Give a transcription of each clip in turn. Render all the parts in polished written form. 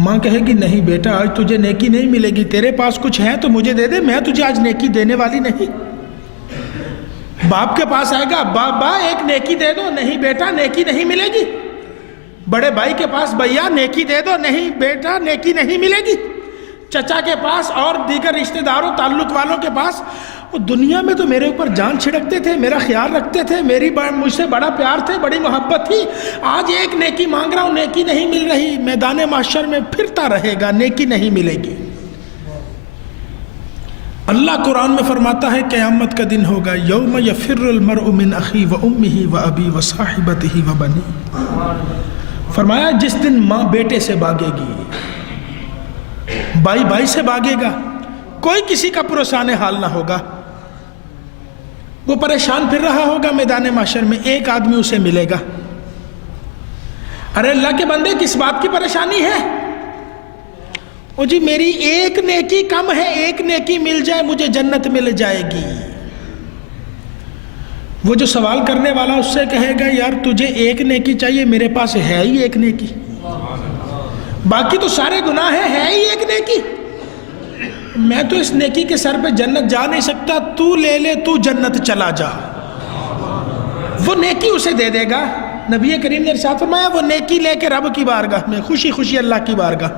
ماں کہے گی نہیں بیٹا آج تجھے نیکی نہیں ملے گی، تیرے پاس کچھ ہے تو مجھے دے دے، میں تجھے آج نیکی دینے والی نہیں۔ باپ کے پاس آئے گا، بابا ایک نیکی دے دو، نہیں بیٹا نیکی نہیں ملے گی۔ بڑے بھائی کے پاس، بھیا نیکی دے دو، نہیں بیٹا نیکی نہیں ملے گی۔ چچا کے پاس اور دیگر رشتہ داروں تعلق والوں کے پاس، وہ دنیا میں تو میرے اوپر جان چھڑکتے تھے، میرا خیال رکھتے تھے، مجھ سے بڑا پیار تھے، بڑی محبت تھی، آج ایک نیکی مانگ رہا ہوں نیکی نہیں مل رہی، میدان محشر میں پھرتا رہے گا، نیکی نہیں ملے گی۔ اللہ قرآن میں فرماتا ہے قیامت کا دن ہوگا، یوم یفر المرء من اخی و امہ و ابی و صاحبتہ و بنی، فرمایا جس دن ماں بیٹے سے بھاگے گی، بھائی بھائی سے بھاگے گا، کوئی کسی کا پرسان حال نہ ہوگا، وہ پریشان پھر رہا ہوگا میدان محشر میں، ایک آدمی اسے ملے گا۔ ارے اللہ کے بندے کس بات کی پریشانی ہے؟ او جی میری ایک نیکی کم ہے، ایک نیکی مل جائے مجھے جنت مل جائے گی۔ وہ جو سوال کرنے والا اس سے کہے گا یار تجھے ایک نیکی چاہیے، میرے پاس ہے ہی ایک نیکی، باقی تو سارے گناہ ہیں، ہے ہی ایک نیکی، میں تو اس نیکی کے سر پہ جنت جا نہیں سکتا، تو لے لے، تو جنت چلا جا۔ وہ نیکی اسے دے دے گا۔ نبی کریم نے ارشاد فرمایا وہ نیکی لے کے رب کی بارگاہ میں خوشی خوشی اللہ کی بارگاہ،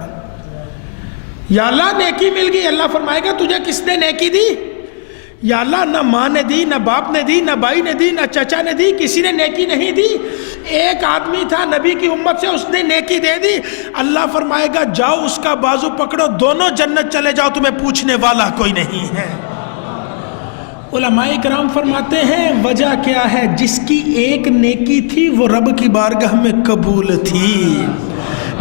یا اللہ نیکی مل گئی۔ اللہ فرمائے گا تجھے کس نے نیکی دی؟ یا اللہ نہ ماں نے دی، نہ باپ نے دی، نہ بھائی نے دی، نہ چچا نے دی، کسی نے نیکی نہیں دی، ایک آدمی تھا نبی کی امت سے، اس نے نیکی دے دی۔ اللہ فرمائے گا جاؤ اس کا بازو پکڑو، دونوں جنت چلے جاؤ، تمہیں پوچھنے والا کوئی نہیں ہے۔ علماء کرام فرماتے ہیں وجہ کیا ہے؟ جس کی ایک نیکی تھی وہ رب کی بارگاہ میں قبول تھی،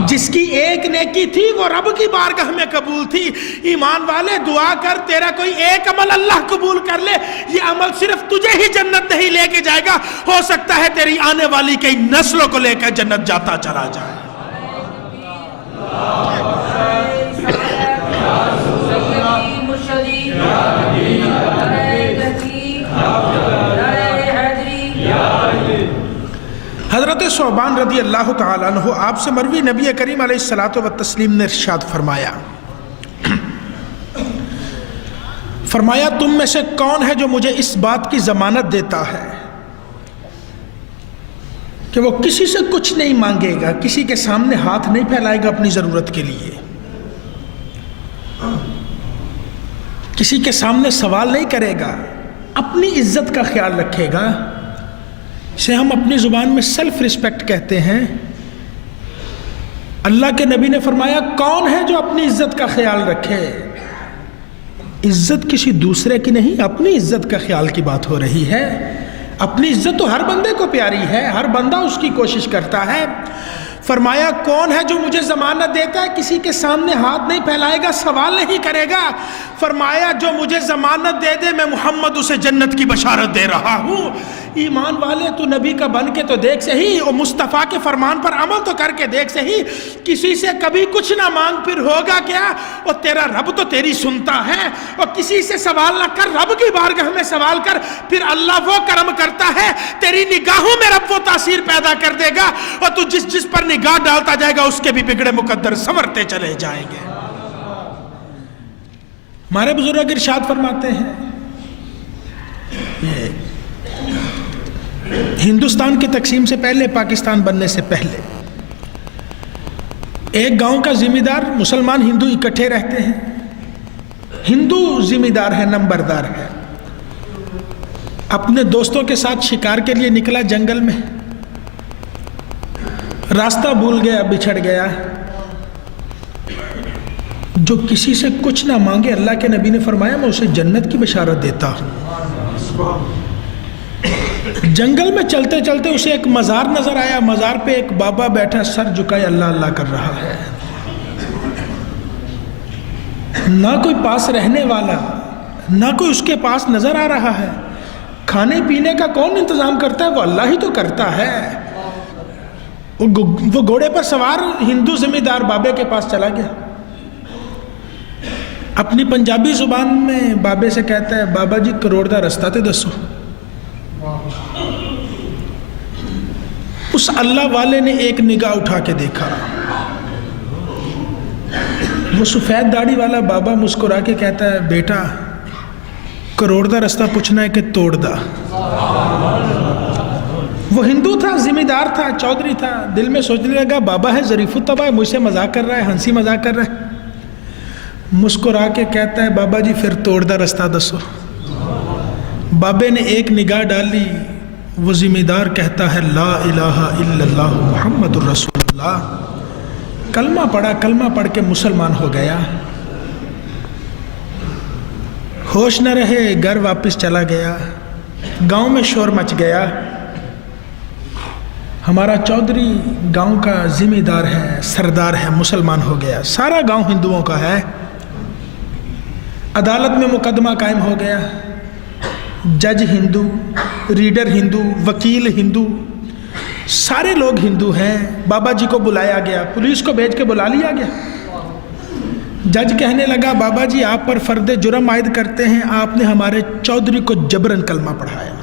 جس کی ایک نیکی تھی وہ رب کی بارگاہ میں قبول تھی۔ ایمان والے دعا کر تیرا کوئی ایک عمل اللہ قبول کر لے، یہ عمل صرف تجھے ہی جنت نہیں لے کے جائے گا، ہو سکتا ہے تیری آنے والی کئی نسلوں کو لے کر جنت جاتا چلا جائے۔ حضرت ثعبان رضی اللہ تعالیٰ عنہ آپ سے مروی نبی کریم علیہ الصلوۃ والتسلیم نے ارشاد فرمایا تم میں سے کون ہے جو مجھے اس بات کی ضمانت دیتا ہے کہ وہ کسی سے کچھ نہیں مانگے گا، کسی کے سامنے ہاتھ نہیں پھیلائے گا اپنی ضرورت کے لیے، کسی کے سامنے سوال نہیں کرے گا، اپنی عزت کا خیال رکھے گا، اسے ہم اپنی زبان میں سیلف ریسپیکٹ کہتے ہیں۔ اللہ کے نبی نے فرمایا کون ہے جو اپنی عزت کا خیال رکھے؟ عزت کسی دوسرے کی نہیں، اپنی عزت کا خیال کی بات ہو رہی ہے۔ اپنی عزت تو ہر بندے کو پیاری ہے، ہر بندہ اس کی کوشش کرتا ہے۔ فرمایا کون ہے جو مجھے ضمانت دیتا ہے کسی کے سامنے ہاتھ نہیں پھیلائے گا، سوال نہیں کرے گا۔ فرمایا جو مجھے ضمانت دے دے میں محمد اسے جنت کی بشارت دے رہا ہوں۔ ایمان والے تو نبی کا بن کے تو دیکھ صحیح، اور مصطفیٰ کے فرمان پر عمل تو کر کے دیکھ صحیح، کسی سے کبھی کچھ نہ مانگ پھر ہوگا کیا؟ اور تیرا رب تو تیری سنتا ہے، اور کسی سے سوال نہ کر، رب کی بارگاہ میں سوال کر، پھر اللہ وہ کرم کرتا ہے تیری نگاہوں میں رب وہ تاثیر پیدا کر دے گا، اور تو جس پر نگاہ ڈالتا جائے گا اس کے بھی بگڑے مقدر سنورتے چلے جائیں گے۔ ہمارے بزرگ ارشاد فرماتے ہیں ہندوستان کی تقسیم سے پہلے، پاکستان بننے سے پہلے، ایک گاؤں کا ذمہ دار، مسلمان ہندو اکٹھے رہتے ہیں، ہندو ذمہ دار ہے، نمبردار ہے، اپنے دوستوں کے ساتھ شکار کے لیے نکلا جنگل میں، راستہ بھول گیا، بچھڑ گیا۔ جو کسی سے کچھ نہ مانگے، اللہ کے نبی نے فرمایا میں اسے جنت کی بشارت دیتا ہوں۔ جنگل میں چلتے چلتے اسے ایک مزار نظر آیا، مزار پہ ایک بابا بیٹھا، سر جھکائے اللہ اللہ کر رہا ہے، نہ کوئی پاس رہنے والا، نہ کوئی اس کے پاس نظر آ رہا ہے۔ کھانے پینے کا کون انتظام کرتا ہے؟ وہ اللہ ہی تو کرتا ہے۔ وہ گھوڑے پر سوار ہندو ذمہ دار بابے کے پاس چلا گیا، اپنی پنجابی زبان میں بابے سے کہتا ہے بابا جی کروڑ دا رستہ تے دسو۔ اس اللہ والے نے ایک نگاہ اٹھا کے دیکھا، وہ سفید داڑھی والا بابا مسکرا کے کہتا ہے بیٹا کروڑ دا رستہ پوچھنا ہے کہ توڑ دا. وہ ہندو تھا، ذمہ دار تھا، چودھری تھا. دل میں سوچنے لگا بابا ہے ظریف الطبع ہے، مجھ سے مذاق کر رہا ہے، ہنسی مذاق کر رہا ہے. مسکرا کے کہتا ہے بابا جی پھر توڑ دا رستہ دسو. بابے نے ایک نگاہ ڈالی، وہ ذمہ دار کہتا ہے لا الہ الا اللہ محمد الرسول اللہ. کلمہ پڑھا، کلمہ پڑھ کے مسلمان ہو گیا. ہوش نہ رہے، گھر واپس چلا گیا. گاؤں میں شور مچ گیا. ہمارا چودھری گاؤں کا ذمہ دار ہے، سردار ہے، مسلمان ہو گیا. سارا گاؤں ہندوؤں کا ہے. عدالت میں مقدمہ قائم ہو گیا. جج ہندو، ریڈر ہندو، وکیل ہندو، سارے لوگ ہندو ہیں. بابا جی کو بلایا گیا، پولیس کو بھیج کے بلا لیا گیا. جج کہنے لگا بابا جی آپ پر فرد جرم عائد کرتے ہیں، آپ نے ہمارے چودھری کو جبرن کلمہ پڑھایا.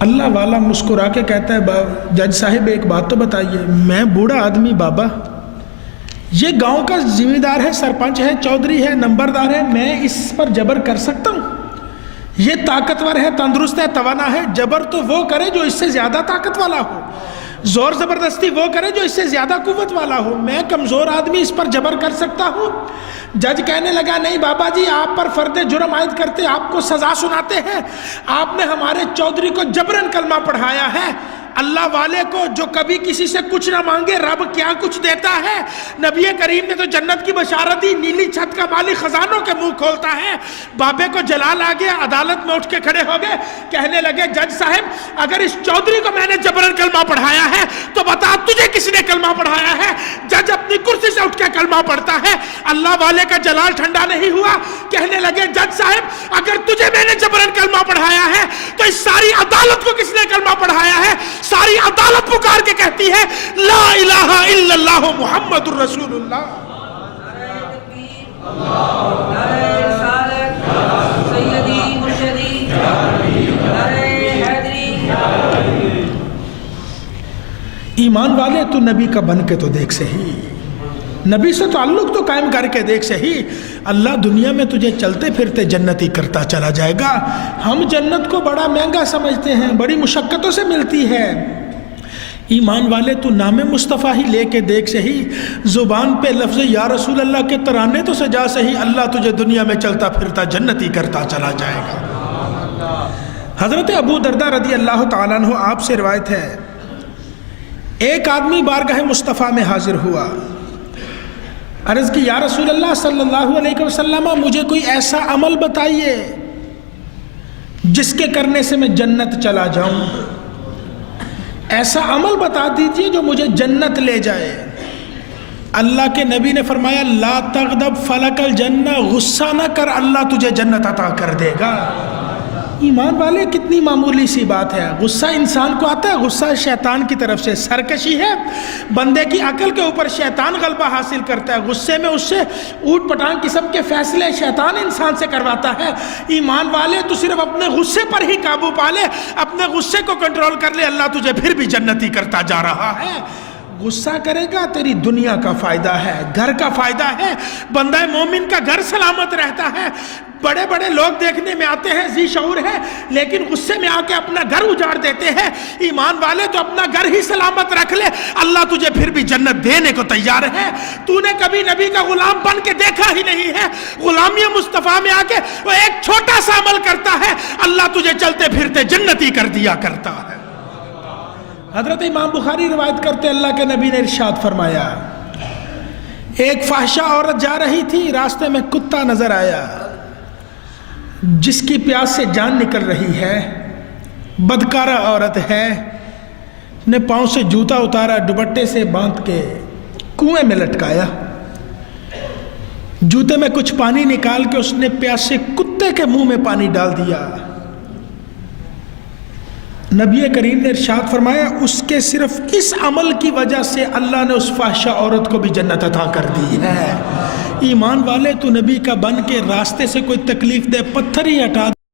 اللہ والا مسکرا کے کہتا ہے جج صاحب ایک بات تو بتائیے، میں بوڑھا آدمی بابا، یہ گاؤں کا ذمہ دار ہے، سرپنچ ہے، چودھری ہے، نمبردار ہے، میں اس پر جبر کر سکتا ہوں؟ یہ طاقتور ہے، تندرست ہے، توانا ہے. جبر تو وہ کرے جو اس سے زیادہ طاقت والا ہو، زور زبردستی وہ کرے جو اس سے زیادہ قوت والا ہو. میں کمزور آدمی اس پر جبر کر سکتا ہوں؟ جج کہنے لگا نہیں بابا جی آپ پر فرد جرم عائد کرتے، آپ کو سزا سناتے ہیں. آپ نے ہمارے چودھری کو جبرن کلمہ پڑھایا ہے. اللہ والے کو جو کبھی کسی سے کچھ نہ مانگے رب کیا کچھ دیتا ہے. نبی کریم نے تو جنت کی بشارت دی، نیلی چھت کا مالک خزانوں کے منہ کھولتا ہے. بابے کو جلال آ گیا، عدالت میں اٹھ کے کھڑے ہو گئے، کہنے لگے جج صاحب اگر اس چودھری کو میں نے جبرن کلمہ پڑھایا ہے تو بتا تجھے کس نے کلمہ پڑھایا ہے. جج اپنی کرسی سے اٹھ کے کلمہ پڑھتا ہے. اللہ والے کا جلال ٹھنڈا نہیں ہوا، کہنے لگے جج صاحب اگر تجھے میں نے جبرن کلمہ پڑھایا ہے تو اس ساری عدالت کو کس نے کلمہ پڑھایا ہے؟ ساری عدالت پکار کے کہتی ہے لا الہ الا اللہ محمد الرسول اللہ. ایمان والے تو نبی کا بن کے تو دیکھ صحیح، نبی سے تعلق تو قائم کر کے دیکھ صحیح. اللہ دنیا میں تجھے چلتے پھرتے جنتی کرتا چلا جائے گا. ہم جنت کو بڑا مہنگا سمجھتے ہیں، بڑی مشقتوں سے ملتی ہے. ایمان والے تو نام مصطفیٰ ہی لے کے دیکھ صحیح، زبان پہ لفظ یا رسول اللہ کے ترانے تو سجا صحیح. اللہ تجھے دنیا میں چلتا پھرتا جنتی کرتا چلا جائے گا. حضرت ابو درداء رضی اللہ تعالیٰ عنہ آپ سے روایت ہے، ایک آدمی بارگاہ مصطفیٰ میں حاضر ہوا، عرض کی یا رسول اللہ صلی اللہ علیہ وسلم مجھے کوئی ایسا عمل بتائیے جس کے کرنے سے میں جنت چلا جاؤں. ایسا عمل بتا دیجئے جو مجھے جنت لے جائے. اللہ کے نبی نے فرمایا لا تغضب فلک الجنہ، غصہ نہ کر اللہ تجھے جنت عطا کر دے گا. ایمان والے کتنی معمولی سی بات ہے. غصہ انسان کو آتا ہے، غصہ شیطان کی طرف سے سرکشی ہے. بندے کی عقل کے اوپر شیطان غلبہ حاصل کرتا ہے. غصے میں اس سے اوٹ پٹانگ قسم کے فیصلے شیطان انسان سے کرواتا ہے. ایمان والے تو صرف اپنے غصے پر ہی قابو پا لے، اپنے غصے کو کنٹرول کر لے، اللہ تجھے پھر بھی جنتی کرتا جا رہا ہے. غصہ کرے گا تیری دنیا کا فائدہ ہے، گھر کا فائدہ ہے. بندہ مومن کا گھر سلامت رہتا ہے. بڑے بڑے لوگ دیکھنے میں آتے ہیں ذی شعور ہے، لیکن غصے میں آ کے اپنا گھر اجاڑ دیتے ہیں. ایمان والے تو اپنا گھر ہی سلامت رکھ لے، اللہ تجھے پھر بھی جنت دینے کو تیار ہے. تو نے کبھی نبی کا غلام بن کے دیکھا ہی نہیں ہے. غلامی مصطفیٰ میں آ کے وہ ایک چھوٹا سا عمل کرتا ہے، اللہ تجھے چلتے پھرتے جنتی کر دیا کرتا ہے. حضرت امام بخاری روایت کرتے اللہ کے نبی نے ارشاد فرمایا، ایک فحشہ عورت جا رہی تھی، راستے میں کتا نظر آیا جس کی پیاس سے جان نکل رہی ہے. بدکارہ عورت ہے، نے پاؤں سے جوتا اتارا، دوپٹے سے باندھ کے کنویں میں لٹکایا. جوتے میں کچھ پانی نکال کے اس نے پیاسے کتے کے منہ میں پانی ڈال دیا. نبی کریم نے ارشاد فرمایا اس کے صرف اس عمل کی وجہ سے اللہ نے اس فحشہ عورت کو بھی جنت عطا کر دی ہے. ایمان والے تو نبی کا بن کے راستے سے کوئی تکلیف دہ پتھر ہی ہٹا